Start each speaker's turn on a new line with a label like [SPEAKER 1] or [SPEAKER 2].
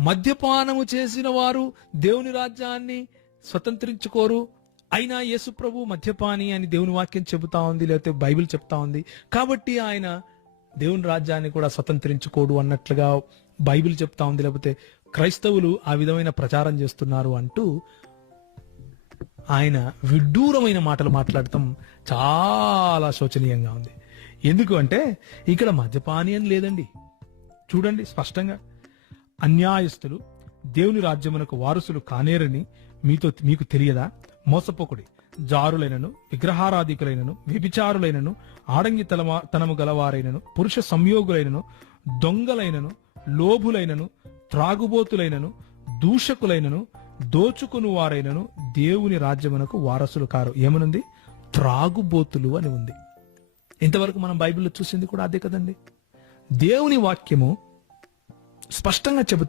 [SPEAKER 1] మద్యపానము చేసిన వారు దేవుని రాజ్యాన్ని స్వతంత్రించుకోరు. అయినా యేసుప్రభు మద్యపాని అని దేవుని వాక్యం చెబుతా ఉంది లేకపోతే బైబిల్ చెప్తా ఉంది. కాబట్టి ఆయన దేవుని రాజ్యాన్ని కూడా స్వతంత్రించుకోడు అన్నట్లుగా బైబిల్ చెప్తా ఉంది లేకపోతే క్రైస్తవులు ఆ విధమైన ప్రచారం చేస్తున్నారు అంటూ ఆయన విడ్డూరమైన మాటలు మాట్లాడటం చాలా శోచనీయంగా ఉంది. ఎందుకు అంటే ఇక్కడ మద్యపాని అని లేదండి. చూడండి స్పష్టంగా. అన్యాయస్తులు దేవుని రాజ్యమునకు వారసులు కానేరని మీతో మీకు తెలియదా? మోసపోకుడి జారులైనను విగ్రహారాధికులైనను వ్యభిచారులైనను ఆడంగి తనము గలవారైనను పురుష సంయోగులైనను దొంగలైనను లోభులైనను త్రాగుబోతులైనను దూషకులైనను దోచుకుని వారైనను దేవుని రాజ్యమునకు వారసులు కారు. ఏమనుంది? త్రాగుబోతులు అని ఉంది. ఇంతవరకు మనం బైబిల్లో చూసింది కూడా అదే కదండి. దేవుని వాక్యము స్పష్టంగా చెబుతుంది